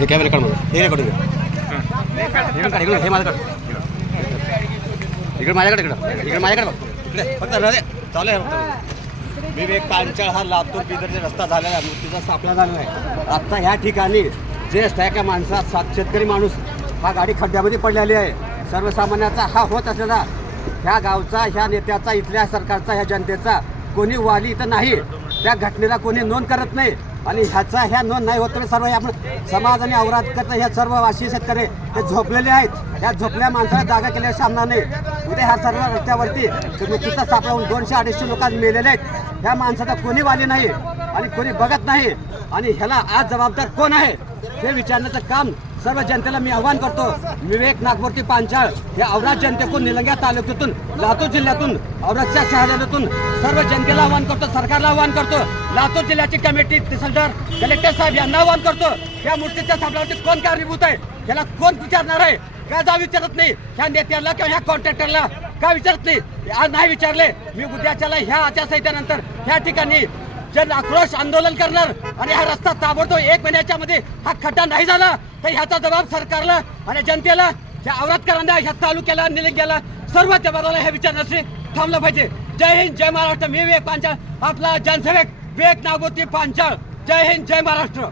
हे कॅमेरा काढ मला, हे रेकॉर्ड हे माझ्याकडे, इकडे माझ्याकडे, इकडे माझ्याकडे बघ, इकडे फक्त राहू चालू आहे. विवेक पांचाळ हा लातूर बिदरचा रस्ता झालेला आहे, मृत्यूचा सापळा झालेला आहे. आत्ता ह्या ठिकाणी ज्येष्ठ एका माणसात शेतकरी माणूस हा गाडी खड्ड्यामध्ये पडलेली आहे. सर्वसामान्याचा हा होत असलेला ह्या गावचा, ह्या नेत्याचा, इथल्या सरकारचा, ह्या जनतेचा कोणी वाली इथं नाही. त्या घटनेला कोणी नोंद करत नाही आणि ह्या नोंद नाही होत. सर्व आपण समाज आणि औरादकरता ह्या सर्व वाशी शेतकरी हे झोपलेले आहेत. ह्या झोपल्या माणसाला जागा केल्याशिवाय सामना नाही. उद्या ह्या सर्व रस्त्यावरती मृत्यूचा सापळा होऊन 200-250 लोक मेलेले आहेत. ह्या माणसाचा कोणी वाली नाही आणि कोणी बघत नाही. आणि ह्याला आज जबाबदार कोण आहे हे विचारण्याचं काम सर्व जनतेला मी आव्हान करतो. विवेक नागमूर्ती पांचाळ हे औराद जनतेतून, निलंग्या तालुक्यातून, लातूर जिल्ह्यातून, औरादच्या शहरातून सर्व जनतेला आव्हान करतो, सरकारला आव्हान करतो. लातूर जिल्ह्याची कमिटी, तहसीलदार, कलेक्टर साहेब यांना आव्हान करतो. या मूर्तीच्या सापळ्यावरती कोण कारणीभूत आहे याला कोण विचारणार आहे का? जा विचारत नाही ह्या नेत्याला किंवा ह्या कॉन्ट्रॅक्टरला का विचारत नाही? आज नाही विचारले. मी उद्याच्याला ह्या आचारसंहितेनंतर ह्या ठिकाणी जन आक्रोश आंदोलन करणार आणि हा रस्ता ताबडतोब 1 महिन्याच्या मध्ये हा खड्डा नाही झाला तर ह्याचा जबाब सरकारला आणि जनतेला, ह्या औरादकरांना, ह्या तालुक्याला, निलंग्याला, सर्व जबाबदाऱ्याला ह्या विचारण्याचे थांबलं पाहिजे. जय हिंद, जय महाराष्ट्र. मी विवेक पांचाळ, आपला जनसेवक विवेक नागमूर्ती पांचाळ. जय हिंद, जय महाराष्ट्र.